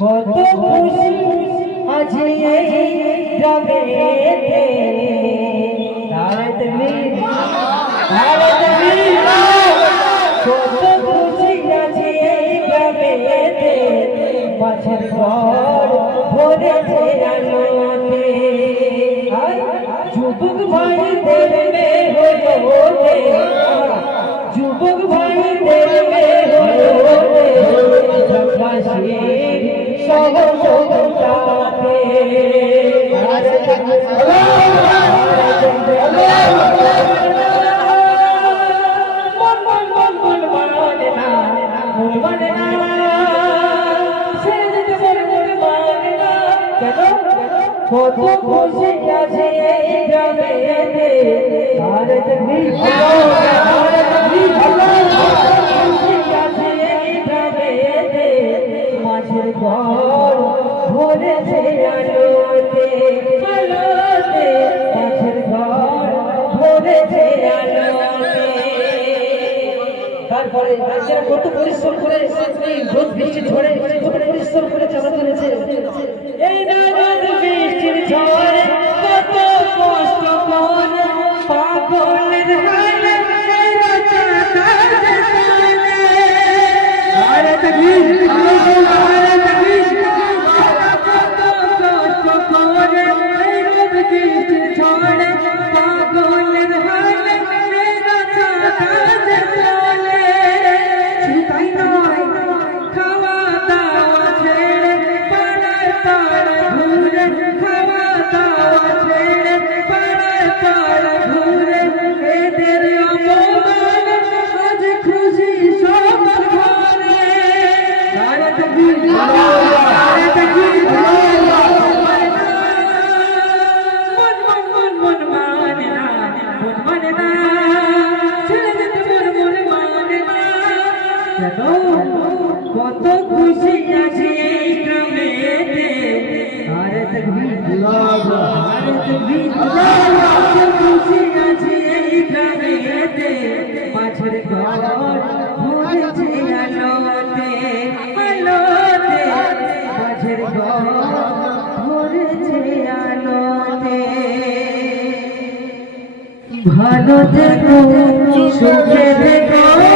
কত খুশি আজি এই গ্রামেতে কত খুশি আজি এই গ্রামেতে মাছের ঘর ভরেছে আলোতে যুবক ভাইদের মেয়ে হলো যুবক ভাইদের মেয়ে হলো কত খুশি আছে এই গ্রামেতে ভারত মাছের ঘর ভরেছে আলোতে আলোতে মাছের ঘর ভরেছে আলোতে। তারপরে কত পরিশ্রম করে রোদ বৃষ্টি ঝড়ে কত পরিশ্রম করে চালাতে হয়েছে এই রোদ বৃষ্টির ঝড়ে কত কষ্ট করে পাগলের হালে কত খুশি আছে এই গ্রামেতে ভারত খুশি আছে এই গ্রামেতে মাছের ঘর ভরেছে আলোতে আলোতে মাছের ঘর ভরেছে আলোতে। ভালো থেকো সুখে থেকো।